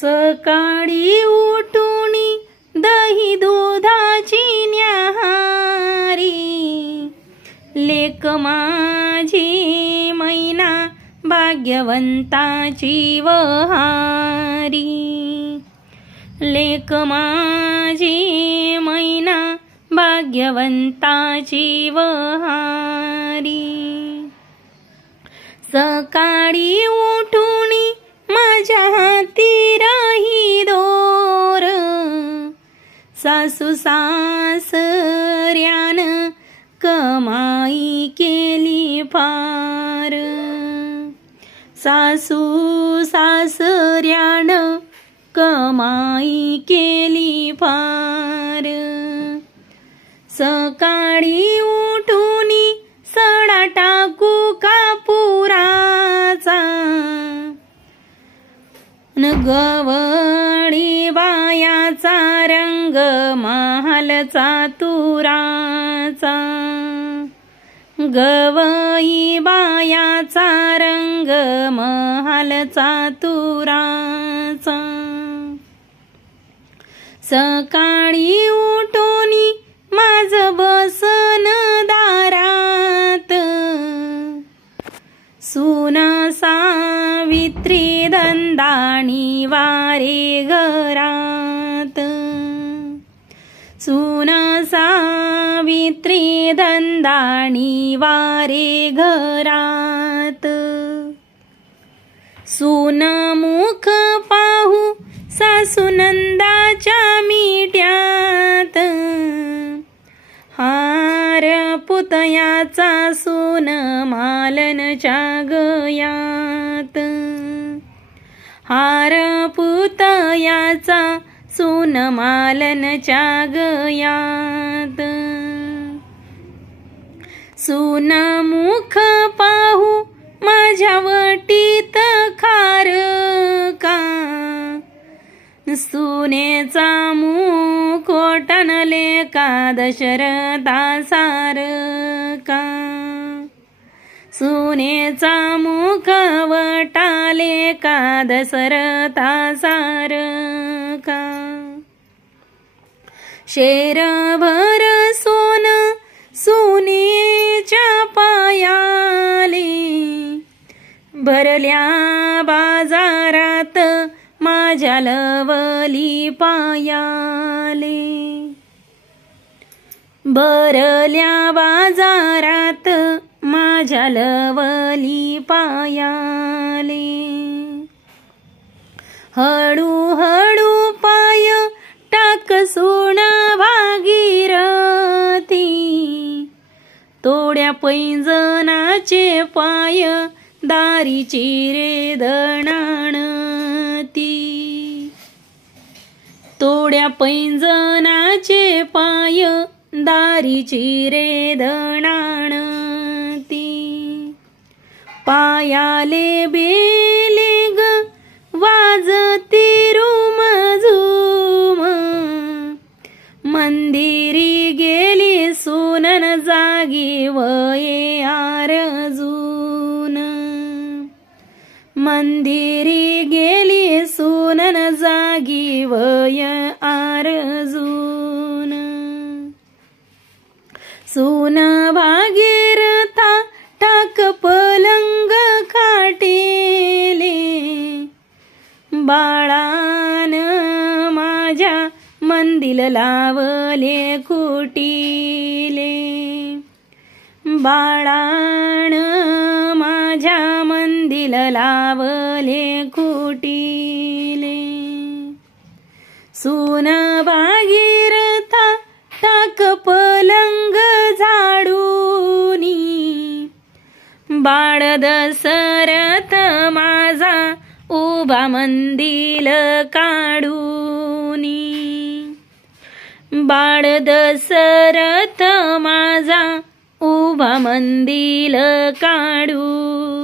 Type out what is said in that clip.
सकाळी उठून दही दुधाची न्याहारी, लेक माझी मैना भाग्यवंताची वहारी, लेक माझी मैना भाग्यवंताची वहारी। सकाळी उठून माझ्या हाती राही दोर, सासू सासऱ्यान कमाई केली फार, सासू सासऱ्यान कमाई केली फार। सकाळी उठून सडा टाकू कापुराचा, गवळी बायाचा रंग महालचा तुराचा, गवई बायाचा रंग महालचा तुराचा। सकाळी उठून माझ बसन दारात, सुना सावित्री दंदाणी वारे घरात, सुना सावित्री दंदाणी वारे घरात। सुना मुख पाहू सासू नंदाच्या मिट्यात, हार पुतयाचा सून मालनच्या गयात, हार पुतयाचा सून मालनच्या गयात। सुना मुख पाहू माझ्या वटीत खारका, सुनेचा मुखोटनले का दशरथा सारका, सुनेचा मुखवटाले का दशरथा सारका। शेरभर सोन सुनेच्या पायाले, भरल्या बाजारात माझ्या लवली पायाले, भरल्या बाजारात माझ्या लवली पायाले। हळू हळू पाय टाक सोन भागीरथी, तोड्या पैंजनाचे पाय दारीची रे दणाणती, तोड्या पैंजनाचे पाय दारीची रे दणाणती। पायाले बेले ग वाजती रुम झुम, मंदिरी गेली सुनन जागी वये आरजून, मंदिरी गेली सुनन जागी वय आरजून। सून भागीरथा टाक पलंग खाटेले, बाळान माझ्या मंदिल लावले कुटीले, बाळान माझ्या मंदिल लावले कुटीले। सून भागीरथा टाक पलंग झाडूनी, बाळ दशरथ माझा उभा मंदिल काढूनी, बाळ दशरथ माझा उभा मंदिल काढूनी।